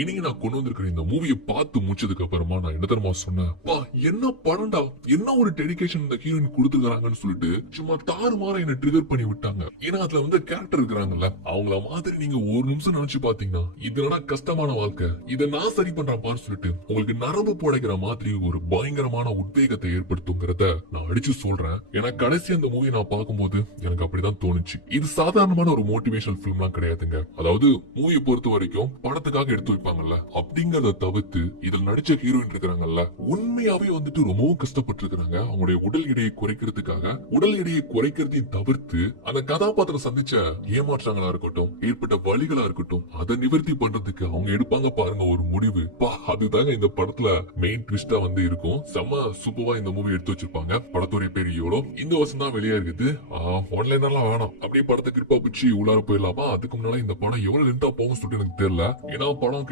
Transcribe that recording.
இன்னைக்கு நான் கொண்டு வந்திருக்கிற இந்த மூவியை பார்த்து முடிச்சதுக்கு அப்புறமா நான் என்ன தெரியுமா சொன்னேன், பா என்ன படம்டா, என்ன ஒரு டெடிகேஷன் இந்த ஹீரோயின் கொடுத்துருக்காங்கன்னு சொல்லிட்டு சும்மா தாறுமாறா என்ன ட்ரிகர் பண்ணி விட்டாங்க. ஏன்னா அதுல வந்து கேரக்டர் இருக்கிறாங்கல்ல, அவங்கள மாதிரி நீங்க ஒரு நிமிஷம் நினைச்சு பாத்தீங்கன்னா இதுனா கஷ்டமான வாழ்க்கை, இதை நான் சரி பண்றேன் சொல்லிட்டு உங்களுக்கு நரம்பு புடைக்கிற மாதிரி ஒரு பயங்கரமான உத்வேகத்தை ஏற்படுத்துங்கிறத நான் அடிச்சு சொல்றேன். ஏன்னா கடைசி அந்த மூவி நான் பார்க்கும்போது எனக்கு அப்படிதான் தோணுச்சு. இது சாதாரணமான ஒரு மோட்டிவேஷனல் பிலிம்லாம் கிடையாதுங்க. அதாவது மூவியை பொறுத்த வரைக்கும் படத்துக்காக எடுத்து வைப்பாங்கல்ல, அப்படிங்கறத தவிர்த்து இதில் நடிச்ச ஹீரோயின் இருக்கிறாங்கல்ல, உண்மையாவே வந்துட்டு ரொம்பவும் கஷ்டப்பட்டு இருக்காங்க. அவங்களுடைய உடல் எடையை குறைக்கிறதுக்காக உடல் எடையை குறைக்கிறதையும் தவிர்த்து அந்த கதாபாத்திரம் சந்திச்ச ஏமாற்றங்களா இருக்கட்டும், ஏற்பட்ட வழிகளா இருக்கட்டும், அதை நிவர்த்தி பண்றதுக்கு அவங்க எடுப்பாங்க பாருங்க ஒரு முடிவு. அதுதாங்க இந்த படத்துல மெயின் ட்விஸ்டா வந்து இருக்கும். செம்ம சூப்பரா இந்த மூவி எடுத்து வச்சிருப்பாங்க. படத்துடைய பேர் யோலோ. இந்த வருஷம் தான் வெளியா இருக்குது. ஒன்லைனர்லாம் வேணாம், அப்படியே படத்தை கிருப்பா பிடிச்சி உள்ளார போயிடலாமா? அதுக்கு முன்னால இந்த படம் எவ்வளவு லென்த்தா போகும் சொல்லிட்டு எனக்கு தெரியல. ஏன்னா படம்